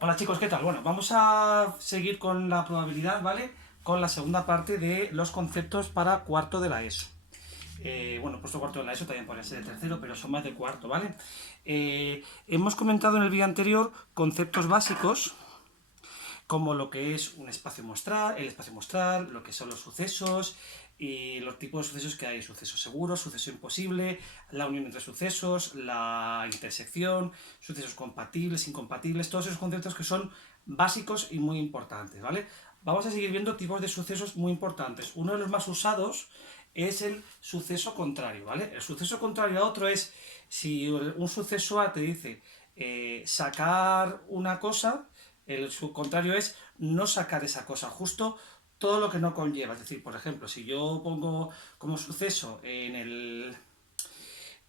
Hola chicos, ¿qué tal? Bueno, vamos a seguir con la probabilidad, ¿vale? Con la segunda parte de los conceptos para cuarto de la ESO. Bueno, puesto cuarto de la ESO también podría ser de tercero, pero son más de cuarto, ¿vale? Hemos comentado en el vídeo anterior conceptos básicos, como lo que es un espacio muestral, el espacio muestral, lo que son los sucesos y los tipos de sucesos que hay: suceso seguro, suceso imposible, la unión entre sucesos, la intersección, sucesos compatibles, incompatibles, todos esos conceptos que son básicos y muy importantes, ¿vale? Vamos a seguir viendo tipos de sucesos muy importantes. Uno de los más usados es el suceso contrario, ¿vale? El suceso contrario a otro es si un suceso A te dice sacar una cosa, el su contrario es no sacar esa cosa, justo todo lo que no conlleva. Es decir, por ejemplo, si yo pongo como suceso en el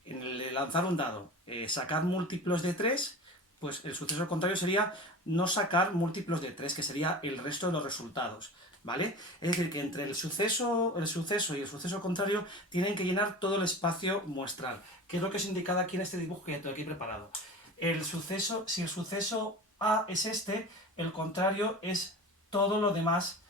de lanzar un dado, sacar múltiplos de 3, pues el suceso contrario sería no sacar múltiplos de 3, que sería el resto de los resultados, ¿vale? Es decir, que entre el suceso y el suceso contrario tienen que llenar todo el espacio muestral, que es lo que os he indicado aquí en este dibujo que ya tengo aquí preparado. El suceso, si el suceso A es este, el contrario es todo lo demás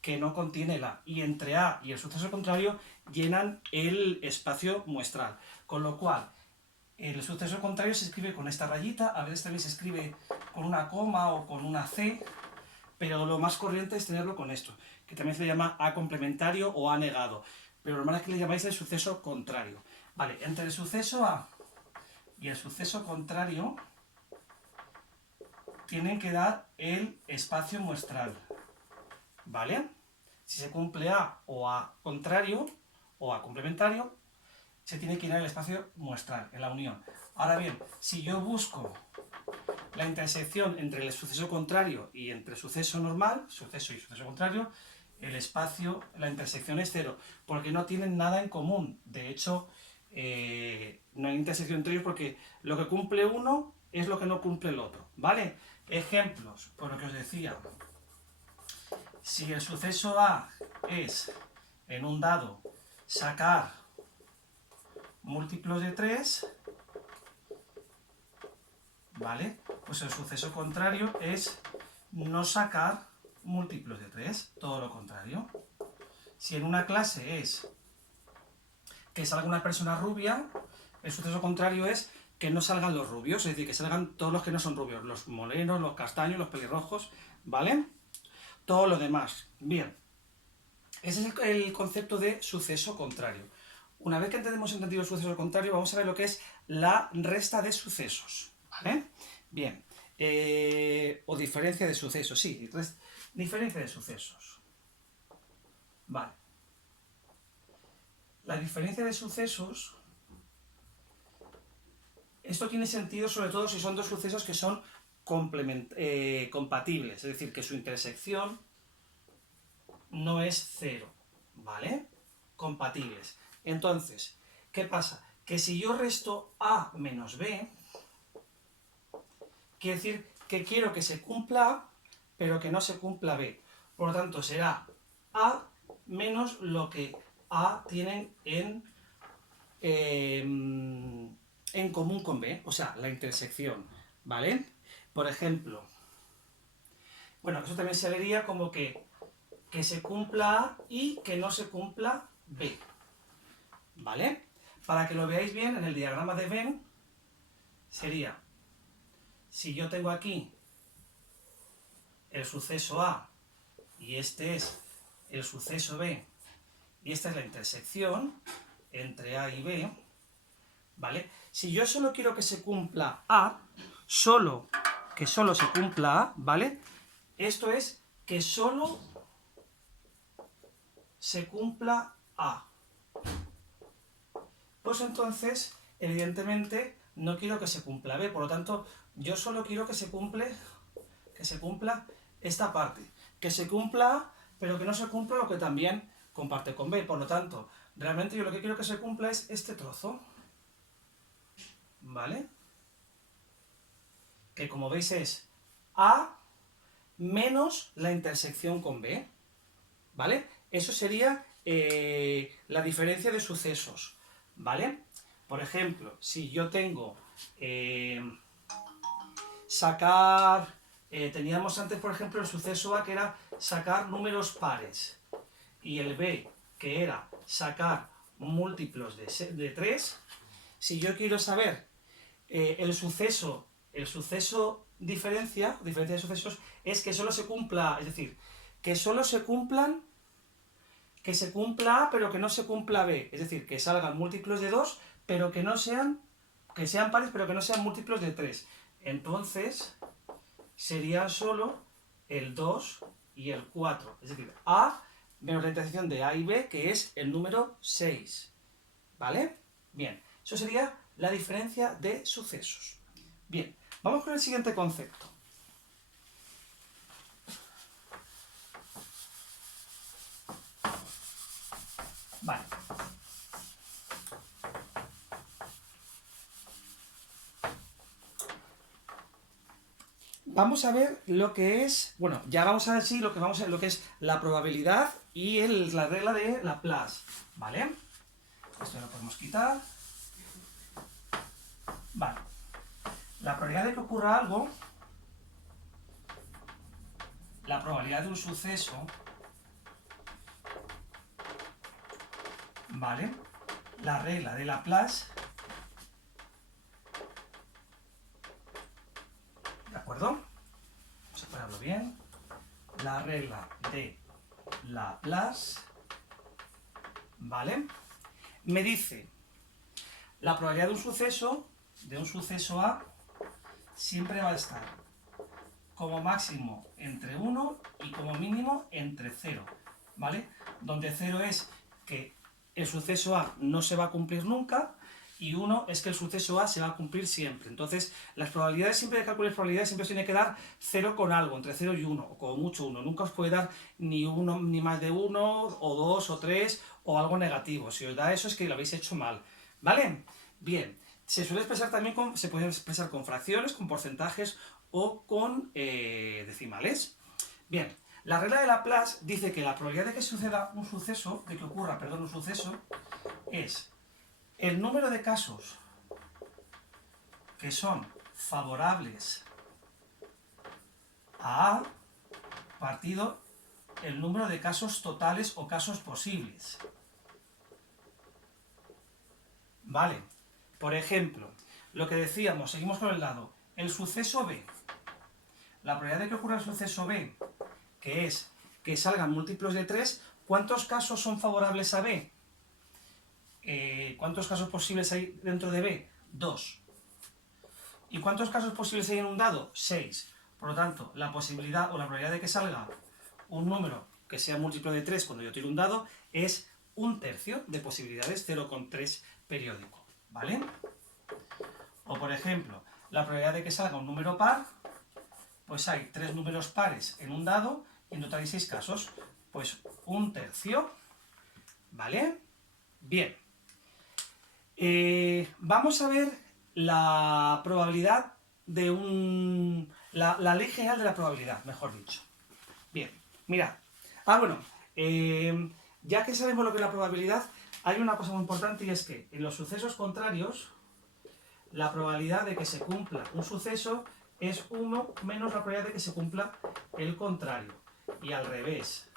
que no contiene la. Y entre A y el suceso contrario llenan el espacio muestral. Con lo cual, el suceso contrario se escribe con esta rayita, a veces también se escribe con una coma o con una C, pero lo más corriente es tenerlo con esto, que también se le llama A complementario o A negado. Pero lo normal es que le llamáis el suceso contrario. Vale, entre el suceso A y el suceso contrario tienen que dar el espacio muestral, ¿vale? Si se cumple A o A contrario o A complementario, se tiene que ir al espacio muestral, en la unión. Ahora bien, si yo busco la intersección entre el suceso contrario y entre suceso normal, suceso y suceso contrario, el espacio, la intersección es cero, porque no tienen nada en común. De hecho, no hay intersección entre ellos porque lo que cumple uno es lo que no cumple el otro, ¿vale? Ejemplos, por lo que os decía. Si el suceso A es, en un dado, sacar múltiplos de 3, ¿vale? Pues el suceso contrario es no sacar múltiplos de 3, todo lo contrario. Si en una clase es que salga una persona rubia, el suceso contrario es que no salgan los rubios, es decir, que salgan todos los que no son rubios, los morenos, los castaños, los pelirrojos, ¿vale? Todo lo demás. Bien, ese es el concepto de suceso contrario. Una vez que hemos entendido el suceso contrario, vamos a ver lo que es la resta de sucesos, ¿vale? Bien, o diferencia de sucesos, sí, diferencia de sucesos. Vale. La diferencia de sucesos, esto tiene sentido sobre todo si son dos sucesos que son compatibles, es decir, que su intersección no es cero, ¿vale? Compatibles. Entonces, ¿qué pasa? Que si yo resto A menos B, quiere decir que quiero que se cumpla A, pero que no se cumpla B. Por lo tanto, será A menos lo que A tienen en común con B, o sea, la intersección, ¿vale? Por ejemplo, bueno, eso también se leería como que se cumpla A y que no se cumpla B, ¿vale? Para que lo veáis bien, en el diagrama de Venn sería, si yo tengo aquí el suceso A y este es el suceso B y esta es la intersección entre A y B, ¿vale? Si yo solo quiero que se cumpla A, que solo se cumpla A, ¿vale? Esto es que solo se cumpla A. Pues entonces, evidentemente, no quiero que se cumpla B, por lo tanto, yo solo quiero que se cumpla esta parte. Que se cumpla A, pero que no se cumpla lo que también comparte con B. Por lo tanto, realmente yo lo que quiero que se cumpla es este trozo, ¿vale? Que como veis es A menos la intersección con B, ¿vale? Eso sería la diferencia de sucesos, ¿vale? Por ejemplo, si yo tengo sacar teníamos antes, por ejemplo, el suceso A, que era sacar números pares, y el B, que era sacar múltiplos de 3. Si yo quiero saber el suceso diferencia de sucesos, es que solo se cumpla, es decir, que solo se cumplan, que se cumpla A, pero que no se cumpla B. Es decir, que salgan múltiplos de 2, pero que no sean, que sean pares, pero que no sean múltiplos de 3. Entonces, serían solo el 2 y el 4. Es decir, A menos la intersección de A y B, que es el número 6. ¿Vale? Bien, eso sería la diferencia de sucesos. Bien, vamos con el siguiente concepto. Vale. Vamos a ver lo que es, bueno, ya vamos a ver sí, lo que es la probabilidad y la regla de Laplace, ¿vale? Esto lo podemos quitar. Vale. La probabilidad de que ocurra algo, la probabilidad de un suceso, ¿vale? La regla de Laplace, ¿de acuerdo? Vamos a ponerlo bien. La regla de Laplace, ¿vale? Me dice, la probabilidad de un suceso A, siempre va a estar como máximo entre 1 y como mínimo entre 0, ¿vale? Donde 0 es que el suceso A no se va a cumplir nunca y 1 es que el suceso A se va a cumplir siempre. Entonces, las probabilidades, siempre de calcular probabilidades, siempre os tiene que dar 0 con algo, entre 0 y 1, o como mucho 1. Nunca os puede dar ni más de 1, o 2, o 3, o algo negativo. Si os da eso es que lo habéis hecho mal, ¿vale? Bien, se puede expresar con fracciones, con porcentajes o con decimales. Bien, la regla de Laplace dice que la probabilidad de que suceda un suceso, de que ocurra, perdón, un suceso, es el número de casos que son favorables a A partido el número de casos totales o casos posibles. Vale, por ejemplo, lo que decíamos, seguimos con el dado, el suceso B. La probabilidad de que ocurra el suceso B, que es que salgan múltiplos de 3, ¿cuántos casos son favorables a B? ¿Cuántos casos posibles hay dentro de B? 2. ¿Y cuántos casos posibles hay en un dado? 6. Por lo tanto, la posibilidad o la probabilidad de que salga un número que sea múltiplo de 3 cuando yo tiro un dado es 1/3 de posibilidades, 0,3 periódico, ¿vale? O por ejemplo, la probabilidad de que salga un número par, pues hay 3 números pares en un dado y en total hay 6 casos, pues 1/3, ¿vale? Bien. Vamos a ver la probabilidad de la ley general de la probabilidad, mejor dicho. Bien, mirad. Bueno, ya que sabemos lo que es la probabilidad, hay una cosa muy importante y es que en los sucesos contrarios, la probabilidad de que se cumpla un suceso es 1 menos la probabilidad de que se cumpla el contrario. Y al revés.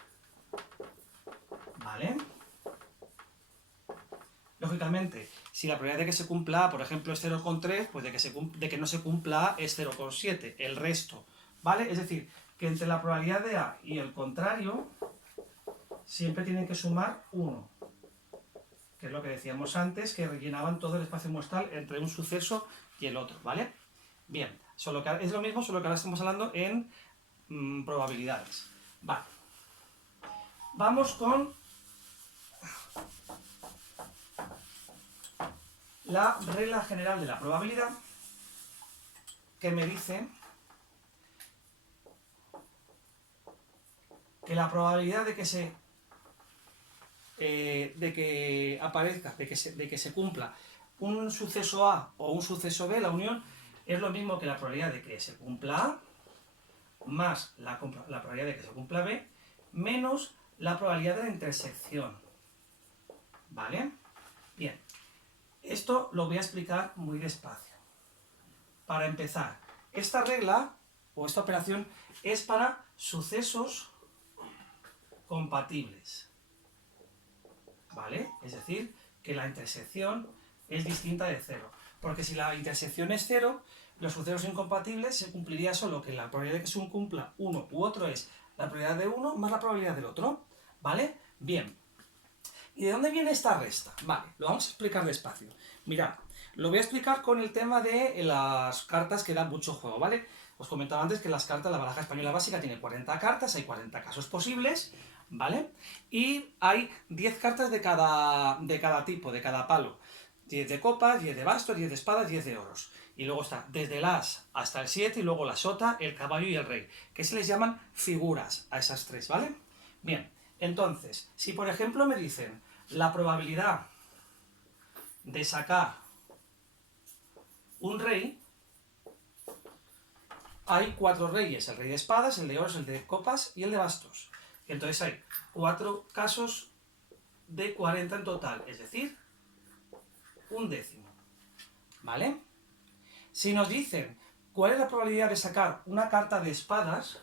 ¿Vale? Lógicamente, si la probabilidad de que se cumpla A, por ejemplo, es 0,3, pues de que no se cumpla A es 0,7, el resto, ¿vale? Es decir, que entre la probabilidad de A y el contrario, siempre tienen que sumar 1, que es lo que decíamos antes, que rellenaban todo el espacio muestral entre un suceso y el otro, ¿vale? Bien, es lo mismo, solo que ahora estamos hablando en probabilidades. Vale. Vamos con la regla general de la probabilidad, que me dice que la probabilidad de que se cumpla un suceso A o un suceso B, la unión, es lo mismo que la probabilidad de que se cumpla A más la probabilidad de que se cumpla B menos la probabilidad de la intersección. ¿Vale? Bien. Esto lo voy a explicar muy despacio. Para empezar, esta regla o esta operación es para sucesos compatibles, ¿vale? Es decir, que la intersección es distinta de 0. Porque si la intersección es 0, los sucesos incompatibles se cumpliría solo que la probabilidad de que se cumpla uno u otro es la probabilidad de uno más la probabilidad del otro, ¿vale? Bien. ¿Y de dónde viene esta resta? Vale, lo vamos a explicar despacio. Mirad, lo voy a explicar con el tema de las cartas que dan mucho juego, ¿vale? Os comentaba antes que las cartas, la baraja española básica tiene 40 cartas, hay 40 casos posibles, ¿vale? Y hay 10 cartas de cada tipo, de cada palo. 10 de copas, 10 de bastos, 10 de espadas, 10 de oros. Y luego está desde el as hasta el 7 y luego la sota, el caballo y el rey, que se les llaman figuras a esas tres, ¿vale? Bien, entonces, si por ejemplo me dicen la probabilidad de sacar un rey, hay 4 reyes, el rey de espadas, el de oros, el de copas y el de bastos. Entonces hay 4 casos de 40 en total, es decir, un décimo, ¿vale? Si nos dicen cuál es la probabilidad de sacar una carta de espadas,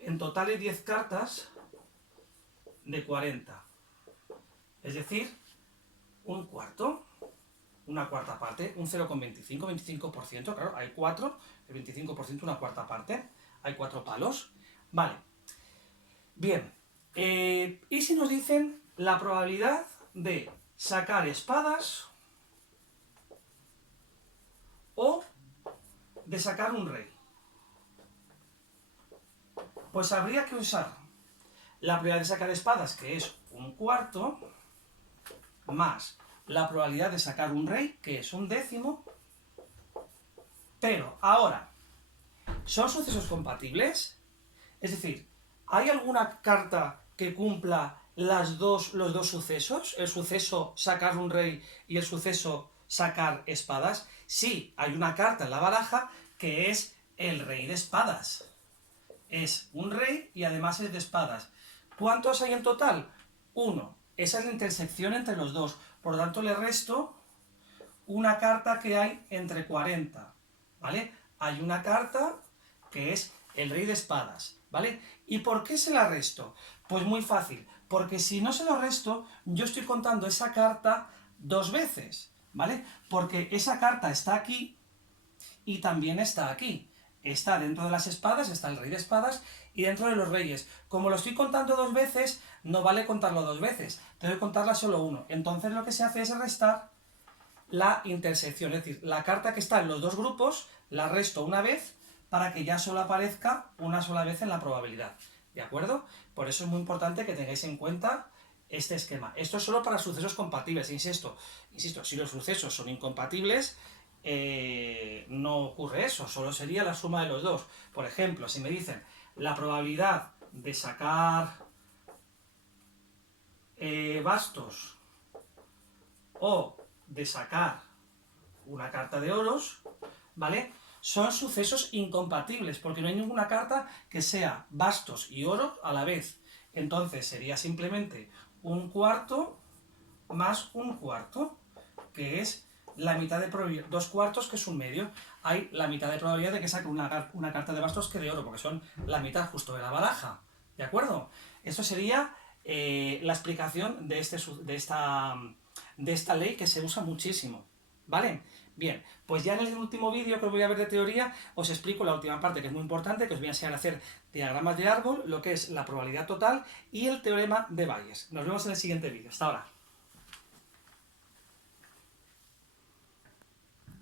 en total hay 10 cartas de 40, es decir, un cuarto, una cuarta parte, un 0,25, 25%, claro, hay 4, el 25%, una cuarta parte, hay 4 palos, vale. Bien, y si nos dicen la probabilidad de sacar espadas o de sacar un rey, pues habría que usar la probabilidad de sacar espadas, que es un cuarto, más la probabilidad de sacar un rey, que es un décimo, pero ahora, ¿son sucesos compatibles? Es decir, ¿hay alguna carta que cumpla los dos sucesos? ¿El suceso sacar un rey y el suceso sacar espadas? Sí, hay una carta en la baraja que es el rey de espadas. Es un rey y además es de espadas. ¿Cuántos hay en total? 1. Esa es la intersección entre los dos. Por lo tanto, le resto una carta que hay entre 40. ¿Vale? Hay una carta que es el rey de espadas. ¿Vale? ¿Y por qué se la resto? Pues muy fácil. Porque si no se lo resto, yo estoy contando esa carta 2 veces. ¿Vale? Porque esa carta está aquí y también está aquí. Está dentro de las espadas, está el rey de espadas, y dentro de los reyes. Como lo estoy contando 2 veces, no vale contarlo 2 veces, tengo que contarla solo 1. Entonces lo que se hace es restar la intersección, es decir, la carta que está en los dos grupos, la resto una vez, para que ya solo aparezca una sola vez en la probabilidad. ¿De acuerdo? Por eso es muy importante que tengáis en cuenta este esquema. Esto es solo para sucesos compatibles, insisto, si los sucesos son incompatibles, no ocurre eso, solo sería la suma de los dos. Por ejemplo, si me dicen la probabilidad de sacar bastos o de sacar una carta de oros, ¿vale? Son sucesos incompatibles, porque no hay ninguna carta que sea bastos y oro a la vez. Entonces sería simplemente un cuarto más un cuarto, que es la mitad de probabilidad, 2 cuartos, que es un medio. Hay la mitad de probabilidad de que saque una carta de bastos que de oro, porque son la mitad justo de la baraja. ¿De acuerdo? Esto sería la explicación de esta ley que se usa muchísimo. ¿Vale? Bien, pues ya en el último vídeo que os voy a ver de teoría, os explico la última parte, que es muy importante, que os voy a enseñar a hacer diagramas de árbol, lo que es la probabilidad total y el teorema de Bayes. Nos vemos en el siguiente vídeo. Hasta ahora.